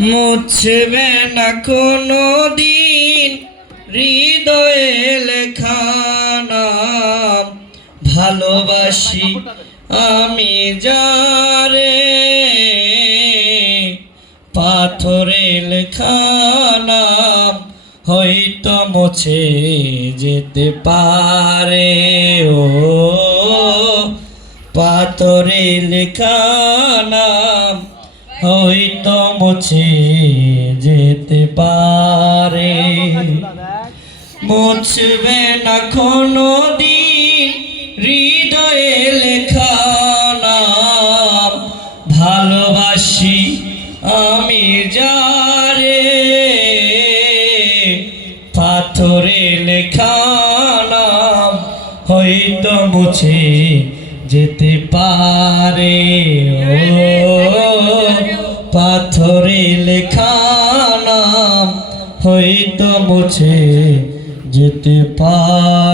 মুছবে না কোনো দিন হৃদয়ে লেখা নাম। ভালোবাসি আমি যারে, পাথরে লেখা নাম হয়তো মুছে যেতে পারে। ও পাথরে লেখা নাম হয়তো মুছে যেতে পারে। মুছবে না কোনো দিন হৃদয়ে লেখা নাম। ভালোবাসি আমি যারে, পাথরে লেখা নাম হয়তো মুছে যেতে পারে। ও পাথরে লেখা নাম হয়তো মুছে যেতে পারে।